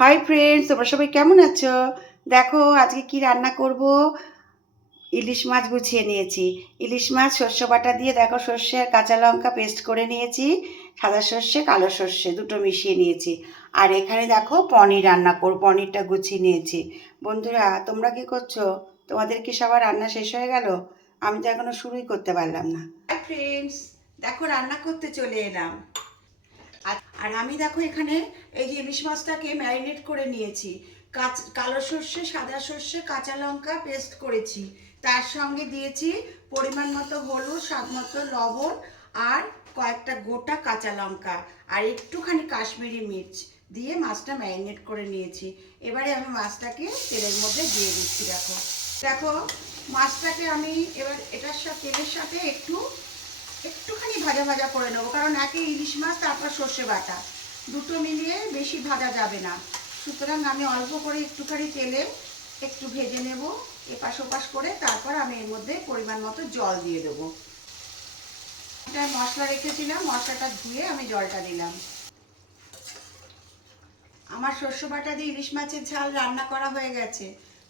Hi friends, তোমরা সবাই কেমন আছো? দেখো আজকে কি রান্না করব। ইলিশ মাছ গুছিয়ে নিয়েছি। ইলিশ মাছ সর্ষে বাটা দিয়ে, দেখো সর্ষে আর কাঁচা লঙ্কা পেস্ট করে নিয়েছি, সাদা সর্ষে কালো সর্ষে দুটো মিশিয়ে নিয়েছি। আর এখানে দেখো পনির রান্না করব, পনিরটা গুছিয়ে নিয়েছি। বন্ধুরা তোমরা কি করছো? তোমাদের কি সবার রান্না শেষ হয়ে গেল? আমি তো এখনো শুরুই করতে পারলাম না। হাই ফ্রেন্ডস, দেখো রান্না করতে চলে এলাম। আর আমি দেখো এখানে এই যে ইলিশ মাছটাকে ম্যারিনেট করে নিয়েছি। কালো সর্ষে, সাদা সর্ষে, কাঁচা লঙ্কা পেস্ট করেছি। তার সঙ্গে দিয়েছি পরিমাণ মতো হলুদ, স্বাদ মতো লবণ, আর কয়েকটা গোটা কাঁচা লঙ্কা, আর একটুখানি কাশ্মীরি মির্চ দিয়ে মাছটা ম্যারিনেট করে নিয়েছি। এবারে আমি মাছটাকে তেলের মধ্যে দিয়ে দিচ্ছি। দেখো দেখো মাছটাকে আমি এবার এটার সাথে তেলের সাথে একটুখানি ভাজা ভাজা করে নেবো, কারণ একে ইলিশ মাছ তারপর সর্ষে বাটা দুটো মিলিয়ে বেশি ভাজা যাবে না। সুতরাং আমি অল্প করে একটুখানি তেলে একটু ভেজে নেব, এপাশ ওপাশ করে। তারপর আমি এর মধ্যে পরিমাণ মতো জল দিয়ে দেবো। এটা মশলা রেখেছিলাম, মশলাটা ধুয়ে আমি জলটা দিলাম। আমার সর্ষে বাটা দিয়ে ইলিশ মাছের ঝাল রান্না করা হয়ে গেছে,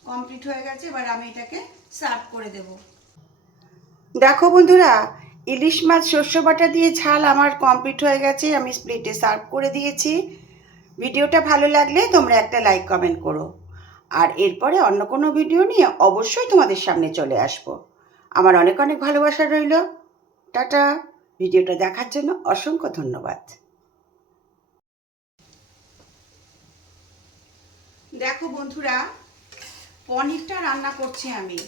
কমপ্লিট হয়ে গেছে। এবার আমি এটাকে সার্ভ করে দেব। দেখো বন্ধুরা, ইলিশ মাছ সর্ষে বাটা দিয়ে ঝাল আমার কমপ্লিট হয়ে গেছে, আমি প্লেটে সার্ভ করে দিয়েছি। ভিডিওটা ভালো লাগলে তোমরা একটা লাইক কমেন্ট করো, আর এরপরে অন্য কোনো ভিডিও নিয়ে অবশ্যই তোমাদের সামনে চলে আসবো। আমার অনেক অনেক ভালোবাসা রইল। টাটা। ভিডিওটা দেখার জন্য অসংখ্য ধন্যবাদ। দেখো বন্ধুরা, পনিরটা রান্না করছি আমি।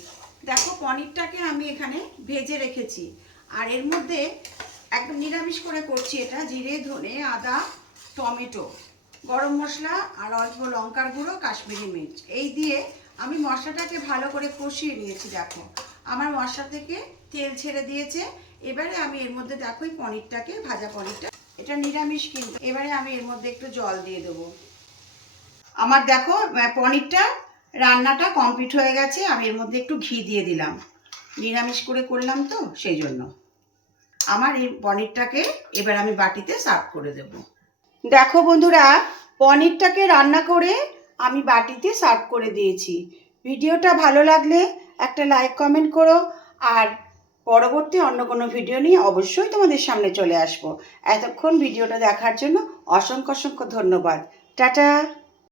দেখো পনিরটাকে আমি এখানে ভেজে রেখেছি, আর এর মধ্যে একদম নিরামিষ করে করছি এটা। জিরে, ধনে, আদা, টমেটো, গরম মশলা আর অল্প লঙ্কার গুঁড়ো, কাশ্মীরি মির্চ, এই দিয়ে আমি মশলাটাকে ভালো করে কষিয়ে নিয়েছি। দেখো আমার মশলা থেকে তেল ছেড়ে দিয়েছে। এবারে আমি এর মধ্যে দেখো এই পনিরটাকে, ভাজা পনিরটা, এটা নিরামিষ কিন্তু, এবারে আমি এর মধ্যে একটু জল দিয়ে দেবো। আমার দেখো পনিরটা রান্নাটা কমপ্লিট হয়ে গেছে। আমি এর মধ্যে একটু ঘি দিয়ে দিলাম, নিরামিষ করে করলাম তো সেই জন্য। আমার এই পনিরটাকে এবার আমি বাটিতে সার্ভ করে দেব। দেখো বন্ধুরা, পনিরটাকে রান্না করে আমি বাটিতে সার্ভ করে দিয়েছি। ভিডিওটা ভালো লাগলে একটা লাইক কমেন্ট করো, আর পরবর্তী অন্য কোনো ভিডিও নিয়ে অবশ্যই তোমাদের সামনে চলে আসবো। এতক্ষণ ভিডিওটা দেখার জন্য অসংখ্য অসংখ্য ধন্যবাদ। টাটা।